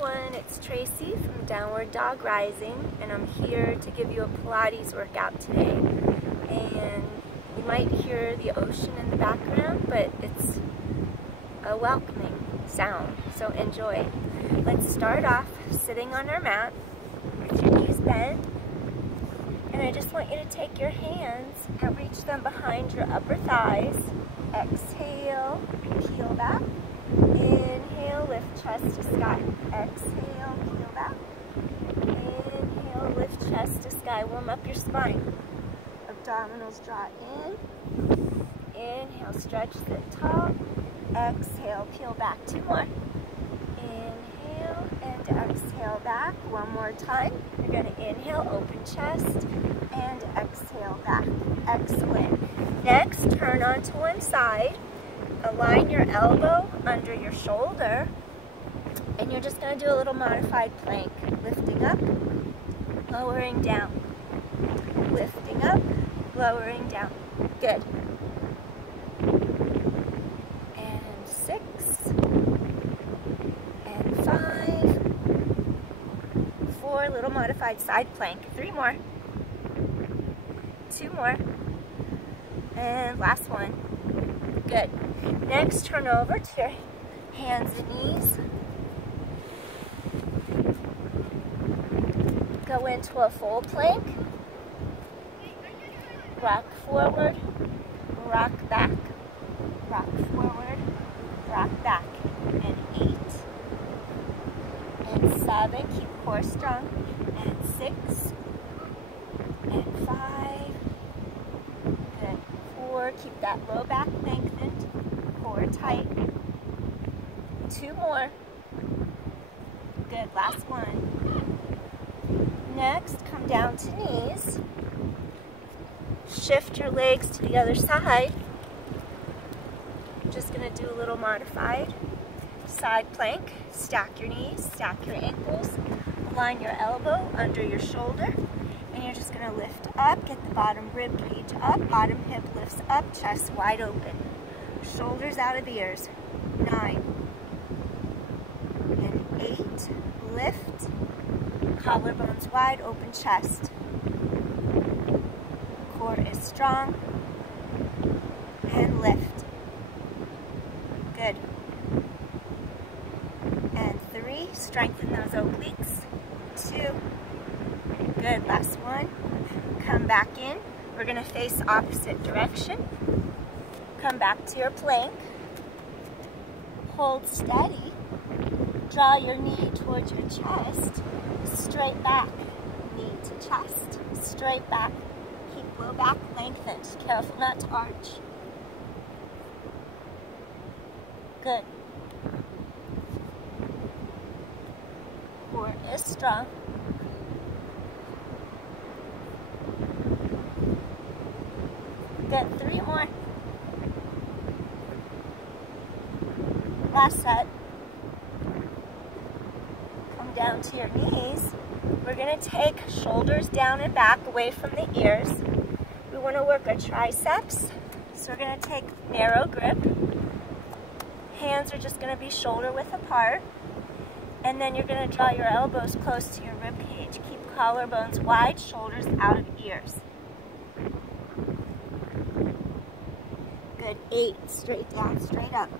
everyone, it's Tracy from Downward Dog Rising, and I'm here to give you a Pilates workout today. And you might hear the ocean in the background, but it's a welcoming sound, so enjoy. Let's start off sitting on our mat with your knees bent, and I just want you to take your hands and reach them behind your upper thighs. Exhale, peel back. Inhale, lift chest to sky. Exhale, peel back. Inhale, lift chest to sky. Warm up your spine. Abdominals draw in. Inhale, stretch, sit tall. Exhale, peel back. Two more. Inhale and exhale back. One more time. You're going to inhale, open chest, and exhale back. Excellent. Next, turn onto one side. Align your elbow under your shoulder, and you're just going to do a little modified plank. Lifting up, lowering down. Lifting up, lowering down. Good. And 6, and 5, 4, little modified side plank. 3 more. 2 more. And last one. Good. Next, turn over to your hands and knees. Go into a full plank. Rock forward, rock back, rock forward, rock back. And 8, and 7, keep core strong. And 6, and 5, good. 4, keep that low back lengthened. Core tight. 2 more. Good, last one. Next, come down to knees. Shift your legs to the other side. I'm just going to do a little modified side plank. Stack your knees, stack your ankles. Align your elbow under your shoulder. And you're just going to lift up, get the bottom rib cage up, bottom hip lifts up, chest wide open. Shoulders out of the ears. 9 and 8. Lift. Collarbones wide, open chest. Core is strong. And lift. Good. And 3. Strengthen those obliques. 2. Good. Last one. Come back in. We're going to face opposite direction. Come back to your plank. Hold steady. Draw your knee towards your chest. Straight back. Knee to chest. Straight back. Keep low back lengthened. Careful not to arch. Good. Core is strong. Good. 3 more. Last set. Come down to your knees. We're going to take shoulders down and back away from the ears. We want to work our triceps. So we're going to take narrow grip. Hands are just going to be shoulder width apart. And then you're going to draw your elbows close to your rib cage. Keep collarbones wide, shoulders out of ears. Good. 8. Straight down, straight up.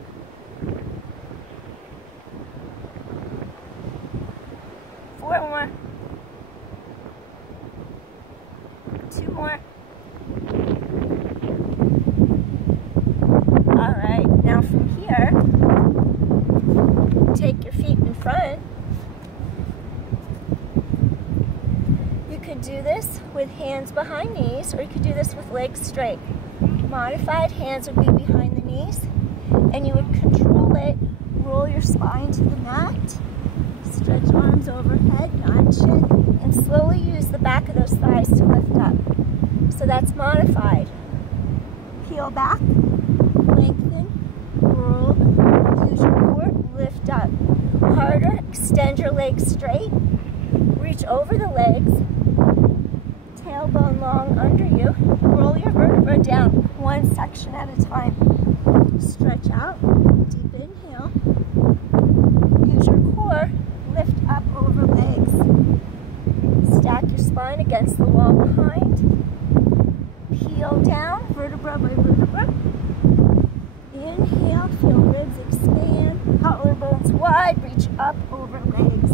4 more. 2 more. Alright, now from here, take your feet in front. You could do this with hands behind knees, or you could do this with legs straight. Modified hands would be behind the knees, and you would control it, roll your spine to the mat. Stretch arms overhead, not chin, and slowly use the back of those thighs to lift up. So that's modified. Peel back, lengthen, roll, use your core, lift up. Harder, extend your legs straight, reach over the legs, tailbone long under you, roll your vertebra down, one section at a time. Stretch out, deep inhale, use your core, lift stack your spine against the wall behind. Peel down, vertebra by vertebra. Inhale, feel ribs expand. Collarbones wide, reach up over legs.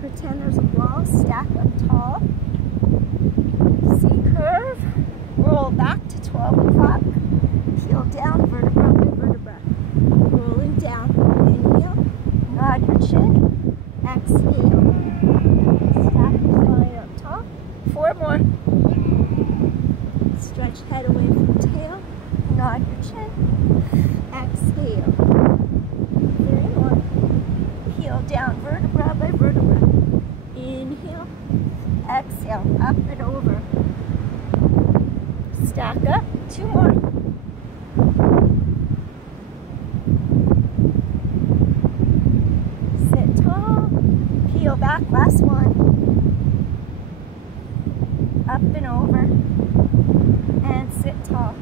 Pretend there's a wall, stack up tall. C-curve, roll back to 12 o'clock. Peel down, vertebra by vertebra. Rolling down, inhale, nod your chin. Exhale, stack your spine up tall. 4 more. Stretch head away from tail. Nod your chin. Exhale. 3 more. Peel down vertebra by vertebra. Inhale. Exhale. Up and over. Stack up. 2 more. Sit tall. Peel back. Last one. Up and over. And sit tall.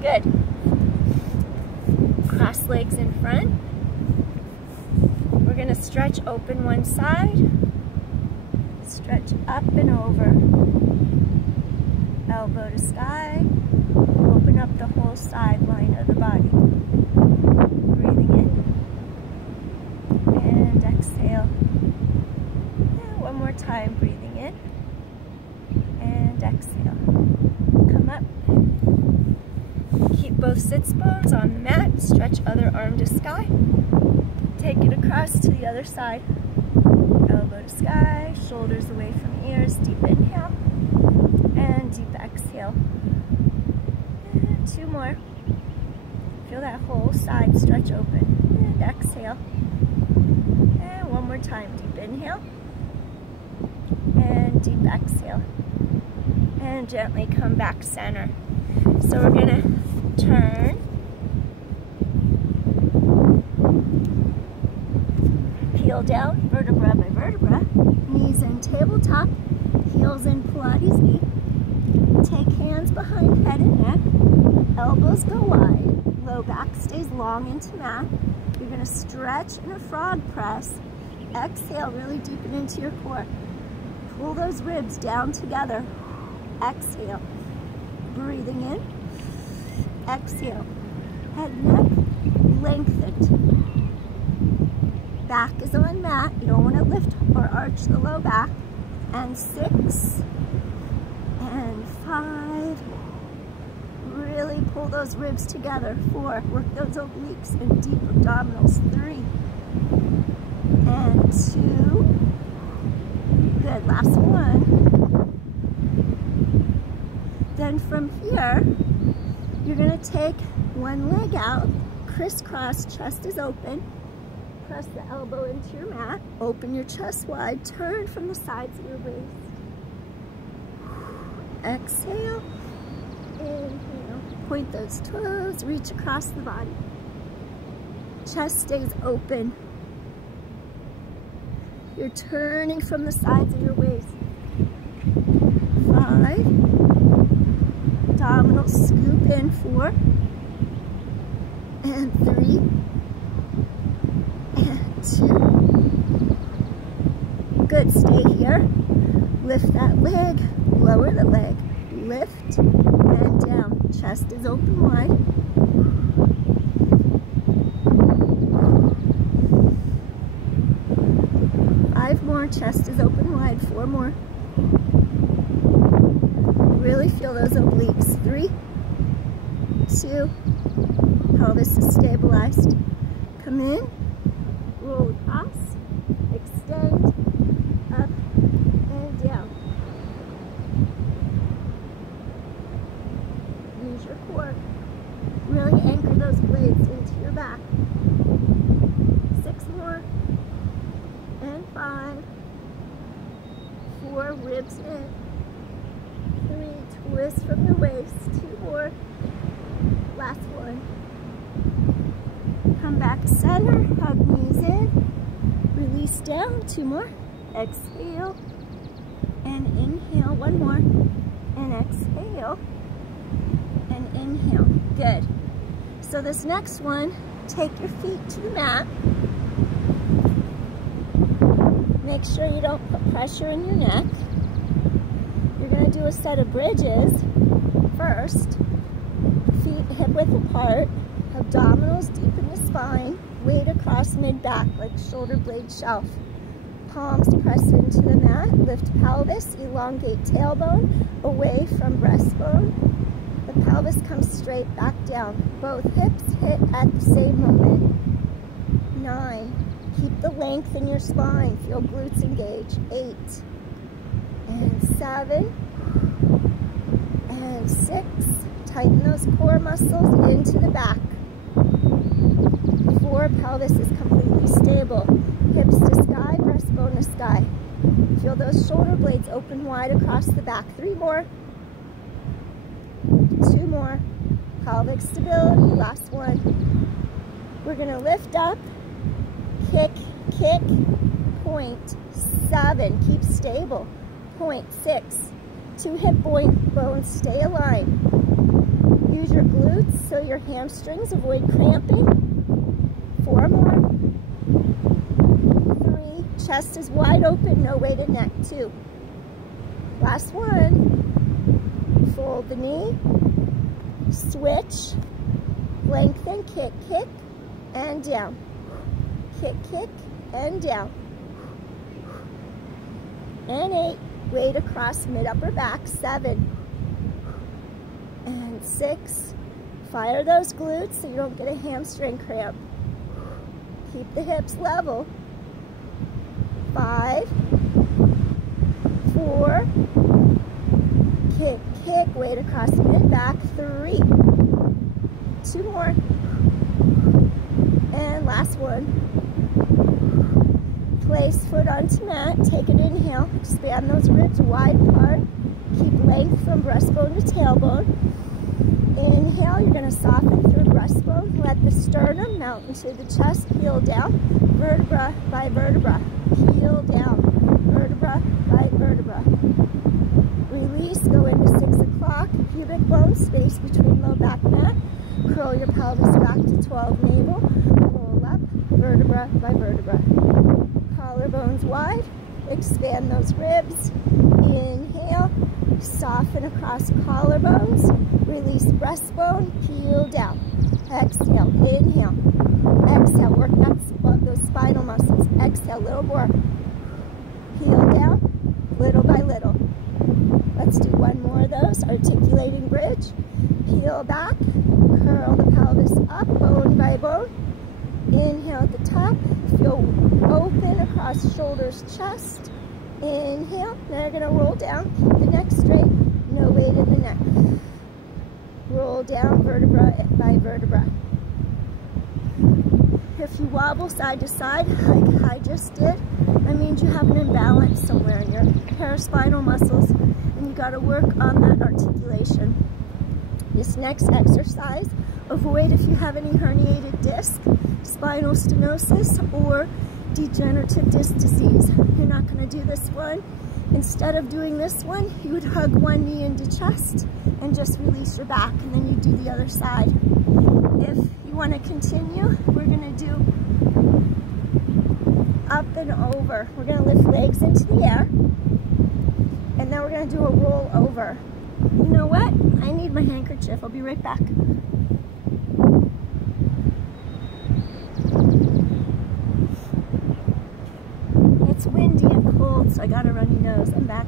Good. Cross legs in front. We're going to stretch open one side. Stretch up and over. Elbow to sky. Open up the whole sideline of the body. Breathing in. And exhale. And one more time. Breathing in. And exhale. Come up. Keep both sits bones on the mat. Stretch other arm to sky. Take it across to the other side. Elbow to sky. Shoulders away from ears. Deep inhale. And deep exhale. And 2 more. Feel that whole side stretch open. And exhale. And one more time. Deep inhale. And deep exhale. And gently come back center. So we're going to turn. Peel down, vertebra by vertebra. Knees in tabletop, heels in Pilates knee. Take hands behind head and neck. Elbows go wide. Low back stays long into mat. You're going to stretch in a frog press. Exhale, really deepen into your core. Pull those ribs down together. Exhale. Breathing in. Exhale. Head and neck lengthened. Back is on mat. You don't want to lift or arch the low back. And 6. And 5. Really pull those ribs together. 4. Work those obliques and deep abdominals. 3. And 2. Good. Last one. Then from here, you're going to take one leg out, crisscross, chest is open. Press the elbow into your mat. Open your chest wide. Turn from the sides of your waist. Exhale. Inhale. Point those toes. Reach across the body. Chest stays open. You're turning from the sides of your waist. 5. Abdominal scoop in. 4. And 3. And 2. Good, stay here. Lift that leg, lower the leg. Lift and down. Chest is open wide. Five more, chest is open wide. 4 more. Really feel those obliques. 3, 2, pelvis is stabilized. Come in, roll across, extend, up and down. Use your core. Really anchor those blades into your back. 6 more, and 5, 4, ribs in. 3, twist from the waist. 2 more. Last one. Come back center, hug knees in. Release down. 2 more. Exhale. And inhale. 1 more. And exhale. And inhale. Good. So this next one, take your feet to the mat. Make make sure you don't put pressure in your neck. You're going to do a set of bridges first. Feet hip width apart, abdominals deep in the spine, weight across mid-back like shoulder blade shelf. Palms press into the mat, lift pelvis, elongate tailbone away from breastbone. The pelvis comes straight back down. Both hips hit at the same moment. 9. Keep the length in your spine. Feel glutes engage. 8. And 7. And 6. Tighten those core muscles into the back. 4. Pelvis is completely stable. Hips to sky, breastbone to sky. Feel those shoulder blades open wide across the back. 3 more. 2 more. Pelvic stability. Last one. We're going to lift up. Kick, kick. Point. 7. Keep stable. Point. 6. 2 hip bones stay aligned. Use your glutes so your hamstrings avoid cramping. 4 more. 3. Chest is wide open, no weighted neck. 2. Last one. Fold the knee. Switch. Lengthen, kick, kick, and down. Kick, kick, and down. And 8. Weight across mid-upper back. 7. And 6. Fire those glutes so you don't get a hamstring cramp. Keep the hips level. 5. 4. Kick, kick, weight across mid-back. 3. 2 more. And last one. Place foot onto mat. Take an inhale. Expand those ribs wide apart. Keep length from breastbone to tailbone. Inhale, you're going to soften through breastbone. Let the sternum mount into the chest. Peel down, vertebra by vertebra. Peel down, vertebra by vertebra. Release, go into 6 o'clock. Pubic bone, space between low back mat. Curl your pelvis back to 12 navel. Roll up, vertebra by vertebra. Collarbones wide. Expand those ribs. Inhale, soften across collarbones. Release breastbone, peel down. Exhale, inhale. Exhale, work those spinal muscles. Exhale, little more. Peel down, little by little. Let's do one more of those. Articulating bridge. Peel back, curl the pelvis up, bone by bone. Inhale at the top. Feel open across shoulders, chest. Inhale. Now you're going to roll down. Keep the neck straight. No weight in the neck. Roll down vertebra by vertebra. If you wobble side to side, like I just did, that means you have an imbalance somewhere in your paraspinal muscles, and you got to work on that articulation. This next exercise, avoid if you have any herniated disc, spinal stenosis, or degenerative disc disease. You're not going to do this one. Instead of doing this one, you would hug one knee into chest and just release your back, and then you do the other side. If you want to continue, we're going to do up and over. We're going to lift legs into the air, and then we're going to do a roll over. You know what? I need my handkerchief. I'll be right back. It's windy and cold, so I got a runny nose. I'm back.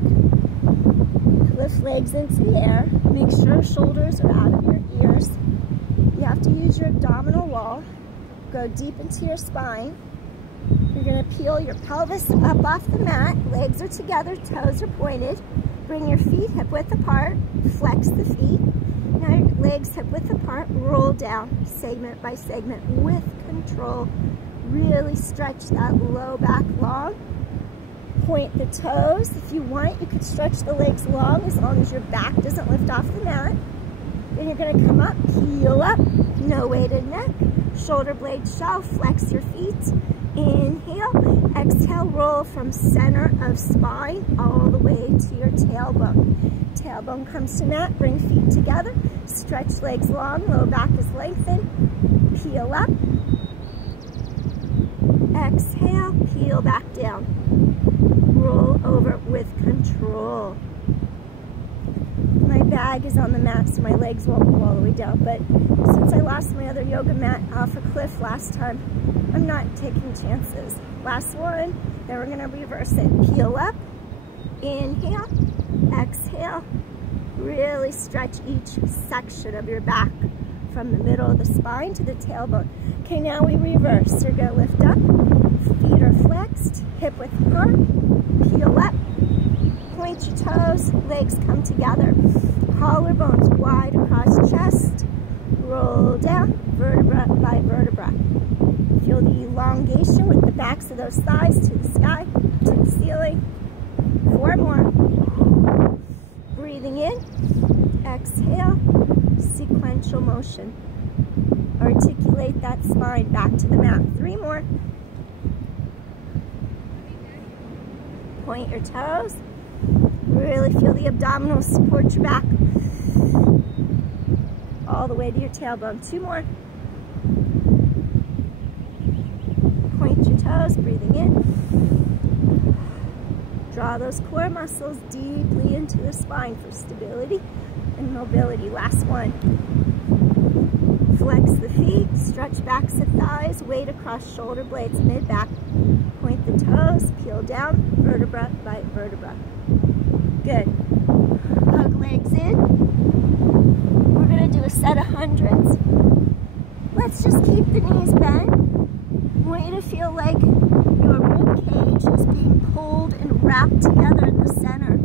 Lift legs into the air. Make sure shoulders are out of your ears. You have to use your abdominal wall. Go deep into your spine. You're going to peel your pelvis up off the mat. Legs are together, toes are pointed. Bring your feet hip width apart. Flex the feet. Now your legs hip width apart. Roll down segment by segment with control. Really stretch that low back long. Point the toes. If you want, you could stretch the legs long as your back doesn't lift off the mat. Then you're going to come up, peel up, no weighted neck, shoulder blade shelf, flex your feet. Inhale, exhale, roll from center of spine all the way to your tailbone. Tailbone comes to mat, bring feet together, stretch legs long, low back is lengthened, peel up. Exhale, peel back down. roll over with control. My bag is on the mat, so my legs won't go all the way down, but since I lost my other yoga mat off a cliff last time, I'm not taking chances. Last one, then we're gonna reverse it. Peel up, inhale, exhale. Really stretch each section of your back from the middle of the spine to the tailbone. Okay, now we reverse. You're gonna lift up, feet are flexed, hip width apart, peel up, point your toes, legs come together, collarbones wide across chest, roll down, vertebra by vertebra. Feel the elongation with the backs of those thighs to the sky, to the ceiling. 4 more. Breathing in, exhale, sequential motion. Articulate that spine back to the mat. 3 more. Point your toes. Really feel the abdominals support your back. All the way to your tailbone. 2 more. Point your toes, breathing in. Draw those core muscles deeply into the spine for stability and mobility. Last one. Flex the feet, stretch backs of thighs, weight across shoulder blades, mid-back. Point the toes, peel down, vertebra by vertebra. Good. Hug legs in. We're gonna do a set of hundreds. Let's just keep the knees bent. I want you to feel like your rib cage is being pulled and wrapped together in the center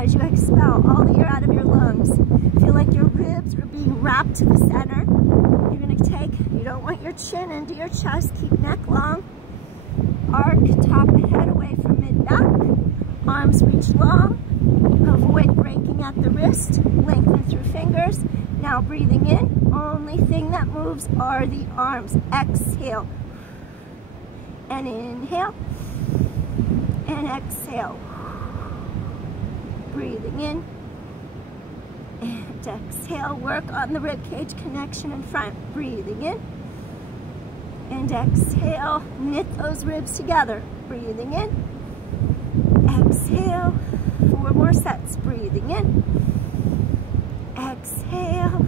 as you expel all the air out of your lungs. Feel like your ribs are being wrapped to the center. You're gonna take, you don't want your chin into your chest, keep neck long. Arc, top of head away from mid-back. Arms reach long. Avoid breaking at the wrist. Lengthen through fingers. Now breathing in. Only thing that moves are the arms. Exhale. And inhale. And exhale. Breathing in. And exhale. Work on the ribcage connection in front. Breathing in. And exhale. Knit those ribs together. Breathing in. Exhale. 4 more sets. Breathing in. Exhale.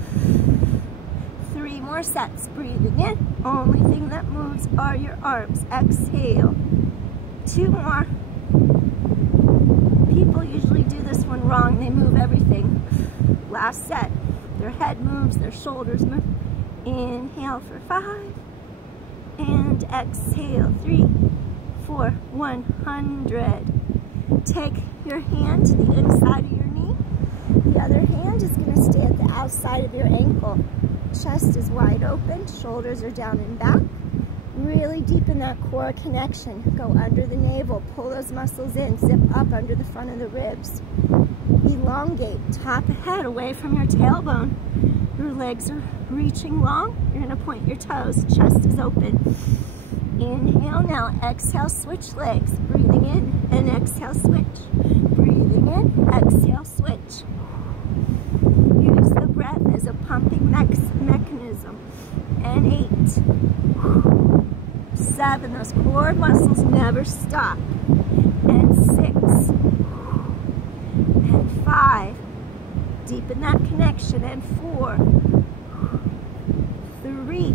3 more sets. Breathing in. Only thing that moves are your arms. Exhale. 2 more. People usually do this one wrong. They move everything. Last set. Their head moves, their shoulders move. Inhale for 5. And exhale. 3, 4, 100. Take your hand to the inside of your knee. The other hand is going to stay at the outside of your ankle. Chest is wide open, shoulders are down and back. Really deepen that core connection. Go under the navel, pull those muscles in, zip up under the front of the ribs. Elongate, top of head away from your tailbone. Your legs are reaching long. You're going to point your toes, chest is open. Inhale now, exhale, switch legs. Breathing in and exhale, switch. Breathing in, exhale, switch. Use the breath as a pumping mechanism. And 8, 7, those core muscles never stop. And 6, and 5, deepen that connection. And 4, 3,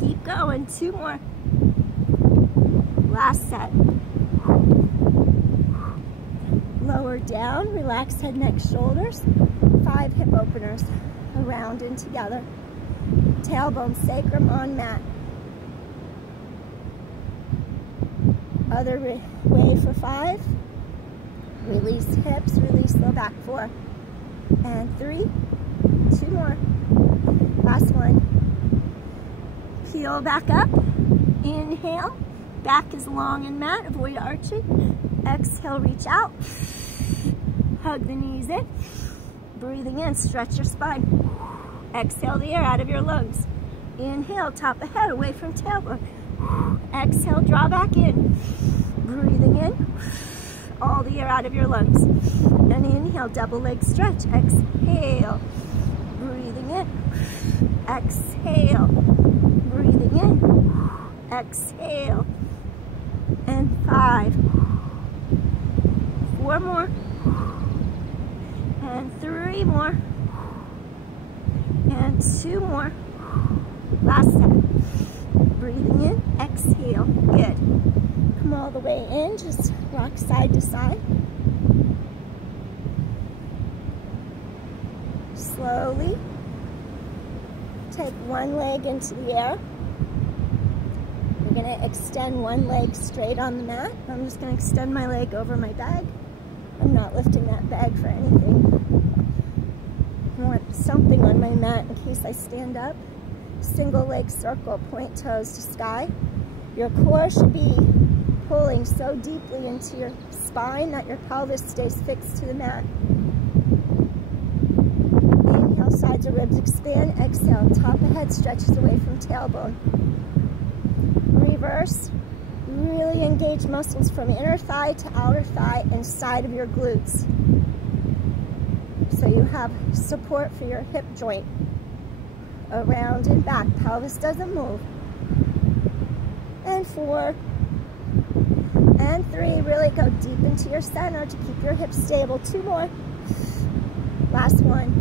keep going, 2 more. Last set. Lower down, relax head, neck, shoulders. 5 hip openers, around and together. Tailbone, sacrum on mat. Other way for 5. Release hips, release low back. 4 and 3. 2 more. Last one. Peel back up. Inhale. Back is long and mat. Avoid arching. Exhale, reach out. Hug the knees in. Breathing in, stretch your spine. Exhale the air out of your lungs. Inhale, top of head away from tailbone. Exhale, draw back in. Breathing in, all the air out of your lungs. And inhale, double leg stretch. Exhale, breathing in. Exhale, breathing in. Exhale. And 5, 4 more. And 3 more. And 2 more. Last set. Breathing in, exhale. Good. Come all the way in, just rock side to side. Slowly take one leg into the air. We're going to extend one leg straight on the mat. I'm just going to extend my leg over my bag. I'm not lifting that bag for anything. I want something on my mat in case I stand up. Single leg circle, point toes to sky. Your core should be pulling so deeply into your spine that your pelvis stays fixed to the mat. Inhale, sides of ribs expand. Exhale, top of head stretches away from tailbone. Reverse. Really engage muscles from inner thigh to outer thigh and side of your glutes. So you have support for your hip joint. Around and back. Pelvis doesn't move. And 4. And 3. Really go deep into your center to keep your hips stable. 2 more. Last one.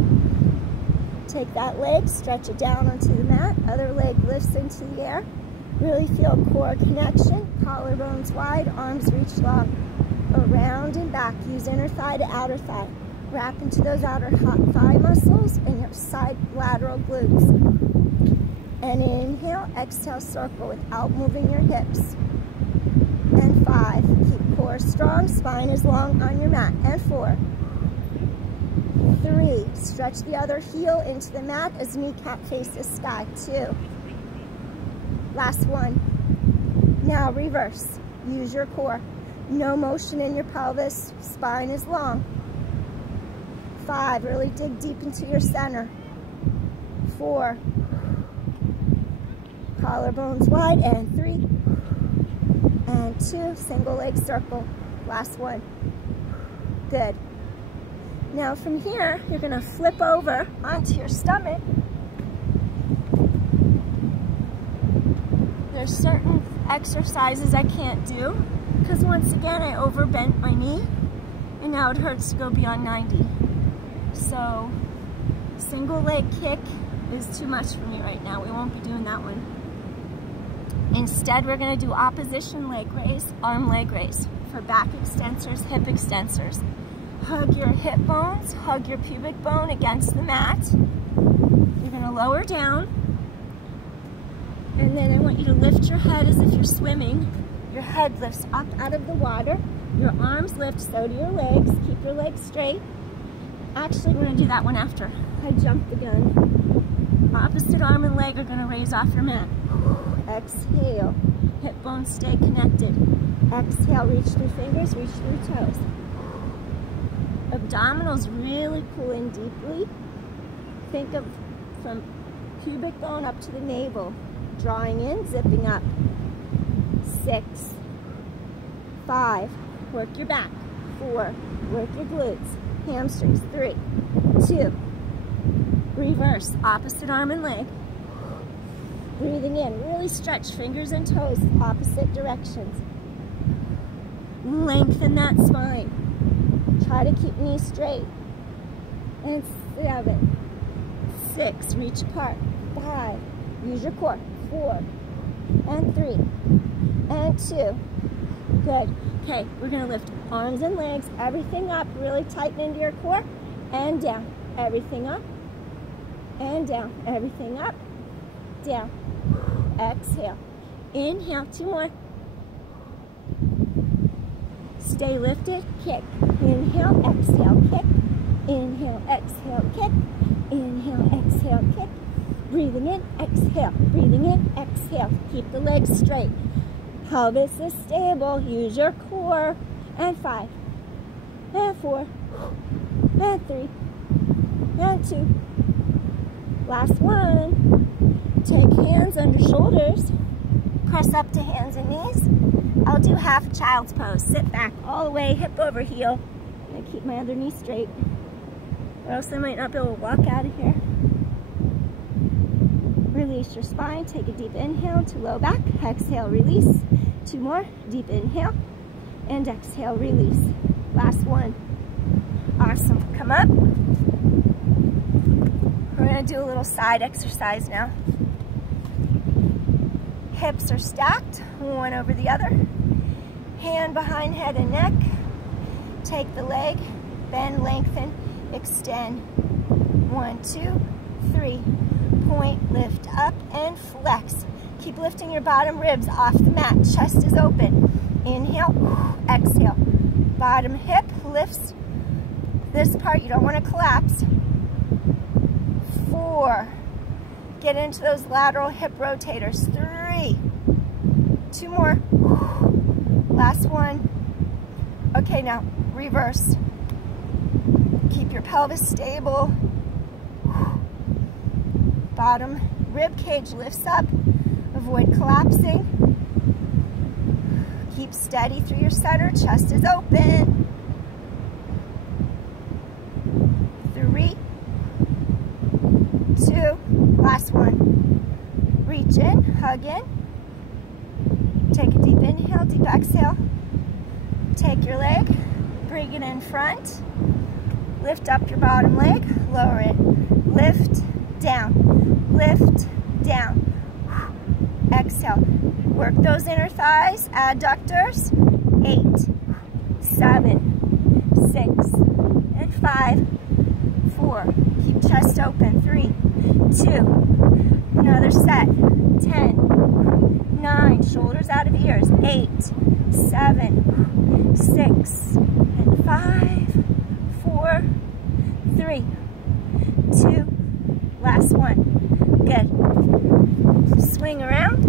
Take that leg, stretch it down onto the mat. Other leg lifts into the air. Really feel core connection. Collarbones wide, arms reach long. Around and back. Use inner thigh to outer thigh. Wrap into those outer thigh muscles and your side lateral glutes. And inhale, exhale, circle without moving your hips. And 5, keep core strong, spine is long on your mat. And 4, 3, stretch the other heel into the mat as kneecap faces sky. 2, last one. Now reverse, use your core. No motion in your pelvis, spine is long. 5, really dig deep into your center. 4, collarbones wide. And 3, and 2, single leg circle. Last one. Good. Now from here, you're going to flip over onto your stomach. There's certain exercises I can't do because once again I overbent my knee and now it hurts to go beyond 90. So single leg kick is too much for me right now. We won't be doing that one. Instead, we're going to do opposition leg raise, arm leg raise for back extensors, hip extensors. Hug your hip bones, hug your pubic bone against the mat. You're going to lower down. And then I want you to lift your head as if you're swimming. Your head lifts up out of the water. Your arms lift, so do your legs. Keep your legs straight. Actually, we're going to do that one after. I jumped the gun. Opposite arm and leg are going to raise off your mat. Exhale. Hip bones stay connected. Exhale, reach through fingers, reach through toes. Abdominals really pull in deeply. Think of from pubic bone up to the navel. Drawing in, zipping up. 6, 5, work your back. 4, work your glutes. Hamstrings. 3, 2, reverse, opposite arm and leg. Breathing in, really stretch fingers and toes, opposite directions. Lengthen that spine. Try to keep knees straight. And 7, 6, reach apart. 5, use your core. 4, and 3, and 2. Good. Okay, we're going to lift arms and legs, everything up, really tighten into your core, and down. Everything up, and down. Everything up, down. Exhale. Inhale, 2 more. Stay lifted, kick. Inhale, exhale, kick. Inhale, exhale, kick. Inhale, exhale, kick. Breathing in, exhale. Breathing in, exhale. Keep the legs straight. Pelvis is stable. Use your core. And 5, and 4, and 3, and 2. Last one. Take hands under shoulders. Press up to hands and knees. I'll do half child's pose. Sit back all the way, hip over heel. I'm going to keep my other knee straight, or else I might not be able to walk out of here. Release your spine. Take a deep inhale to low back. Exhale, release. 2 more. Deep inhale. And exhale, release. Last one. Awesome. Come up. We're going to do a little side exercise now. Hips are stacked, one over the other. Hand behind head and neck. Take the leg, bend, lengthen, extend. 1, 2, 3. Point, lift up and flex. Keep lifting your bottom ribs off the mat. Chest is open. Inhale, exhale. Bottom hip lifts. This part, you don't want to collapse. 4. Get into those lateral hip rotators. 3. 2 more. Last one. Okay, now reverse. Keep your pelvis stable. Bottom rib cage lifts up. Avoid collapsing. Keep steady through your center. Chest is open. 3, 2, last one. Reach in, hug in. Take a deep inhale, deep exhale. Take your leg, bring it in front. Lift up your bottom leg, lower it. Lift, down, lift, down. Exhale. Work those inner thighs, adductors. 8, 7, 6, and 5, 4. Keep chest open. 3, 2. Another set. 10, 9. Shoulders out of ears. 8, 7, 6, and 5, 4, 3, 2. Last one. Good. Swing around.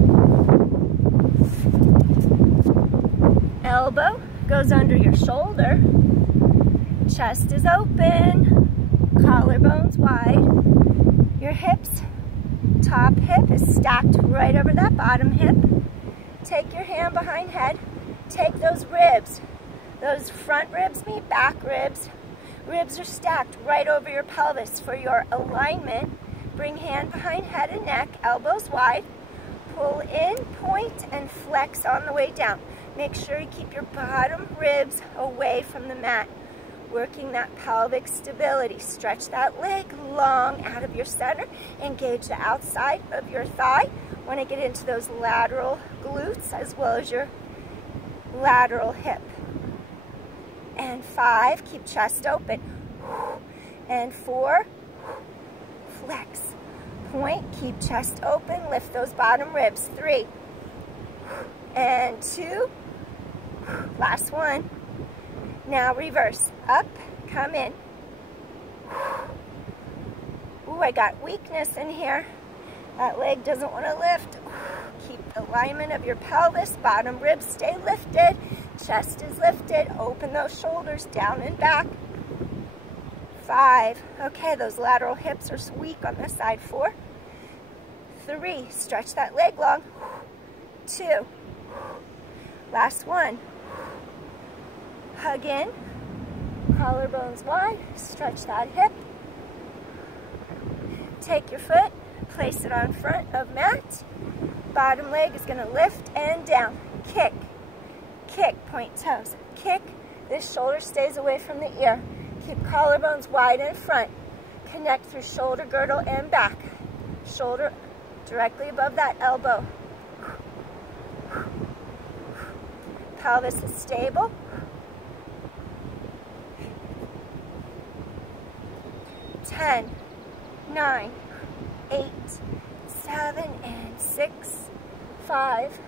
Elbow goes under your shoulder. Chest is open. Collarbones wide. Your hips, top hip is stacked right over that bottom hip. Take your hand behind head. Take those ribs. Those front ribs meet back ribs. Ribs are stacked right over your pelvis for your alignment. Bring hand behind head and neck, elbows wide. Pull in, point, and flex on the way down. Make sure you keep your bottom ribs away from the mat. Working that pelvic stability. Stretch that leg long out of your center. Engage the outside of your thigh. Want to get into those lateral glutes as well as your lateral hip. And 5, keep chest open. And 4, flex. Point, keep chest open, lift those bottom ribs. 3, and 2, last one. Now reverse, up, come in. Ooh, I got weakness in here. That leg doesn't want to lift. Keep the alignment of your pelvis, bottom ribs stay lifted, chest is lifted, open those shoulders down and back. 5, okay, those lateral hips are weak on this side. 4, 3, stretch that leg long. 2, last one. Hug in, collarbones wide, stretch that hip. Take your foot, place it on front of mat. Bottom leg is going to lift and down. Kick, kick, point toes. Kick, this shoulder stays away from the ear. Keep collarbones wide in front. Connect through shoulder girdle and back. Shoulder directly above that elbow. Pelvis is stable. 10, 9, 8, 7, and 6, 5,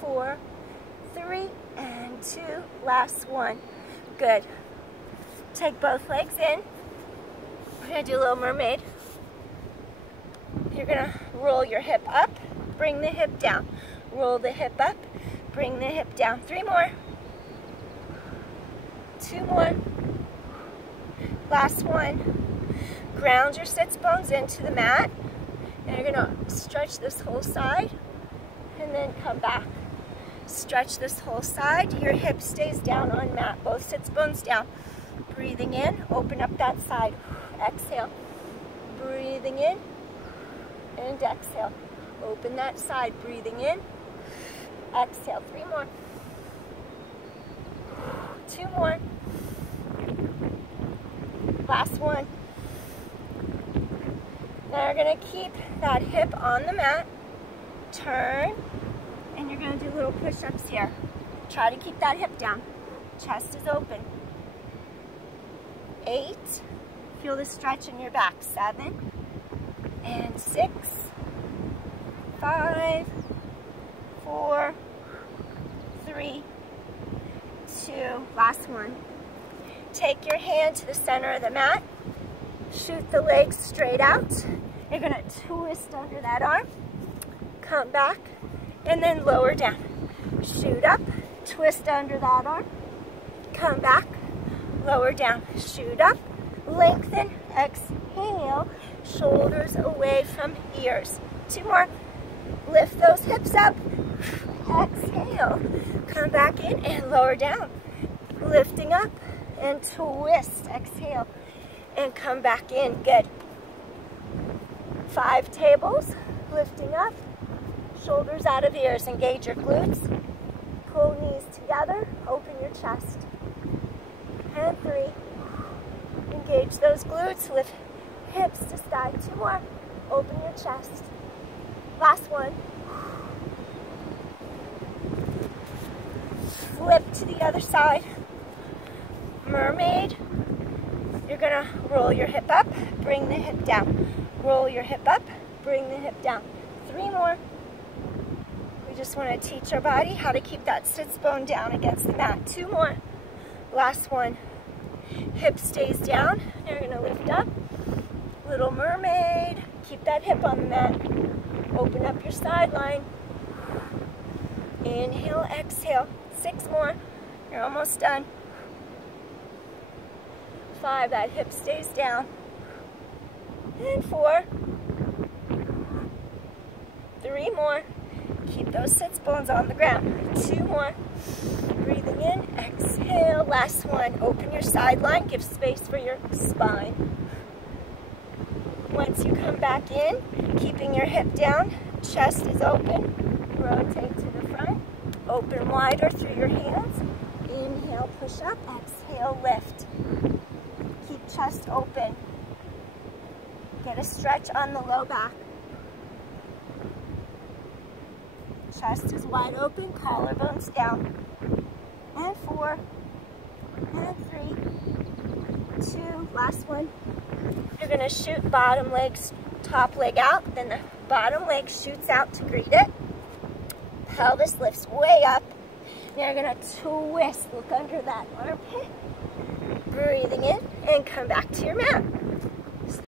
4, 3, and 2. Last one. Good. Take both legs in. We're going to do a little mermaid. You're going to roll your hip up, bring the hip down. Roll the hip up, bring the hip down. 3 more. 2 more. Last one. Ground your sits bones into the mat. And you're going to stretch this whole side and then come back. Stretch this whole side. Your hip stays down on mat. Both sits bones down. Breathing in, open up that side. Exhale. Breathing in and exhale. Open that side. Breathing in. Exhale. 3 more. 2 more. Last one. Now you're going to keep that hip on the mat. Turn. And you're going to do little push-ups here. Try to keep that hip down. Chest is open. 8. Feel the stretch in your back. 7. And 6. 5. 4. 3. 2. Last one. Take your hand to the center of the mat. Shoot the legs straight out. You're going to twist under that arm. Come back. And then lower down. Shoot up. Twist under that arm. Come back. Lower down. Shoot up. Lengthen. Exhale. Shoulders away from ears. 2 more. Lift those hips up. Exhale. Come back in and lower down. Lifting up and twist. Exhale. And come back in. Good. 5 tables. Lifting up. Shoulders out of ears. Engage your glutes. Pull knees together. Open your chest. And 3. Engage those glutes. Lift hips to sky. 2 more. Open your chest. Last one. Flip to the other side. Mermaid. You're going to roll your hip up, bring the hip down. Roll your hip up, bring the hip down. 3 more. We just want to teach our body how to keep that sits bone down against the mat. 2 more. Last one. Hip stays down. Now you're going to lift up. Little mermaid. Keep that hip on the mat. Open up your sideline. Inhale, exhale. 6 more. You're almost done. 5, that hip stays down. And 4. 3 more. Keep those sits bones on the ground. 2 more. Breathing in, exhale. Last one. Open your sideline. Give space for your spine. Once you come back in, keeping your hip down, chest is open. Rotate to the front. Open wider through your hands. Inhale, push up. Exhale, lift. Keep chest open. Get a stretch on the low back. Chest is wide open, collarbones down. And 4. And 3. 2. Last one. You're going to shoot bottom legs, top leg out. Then the bottom leg shoots out to greet it. Pelvis lifts way up. Now you're going to twist. Look under that armpit. Breathing in and come back to your mat.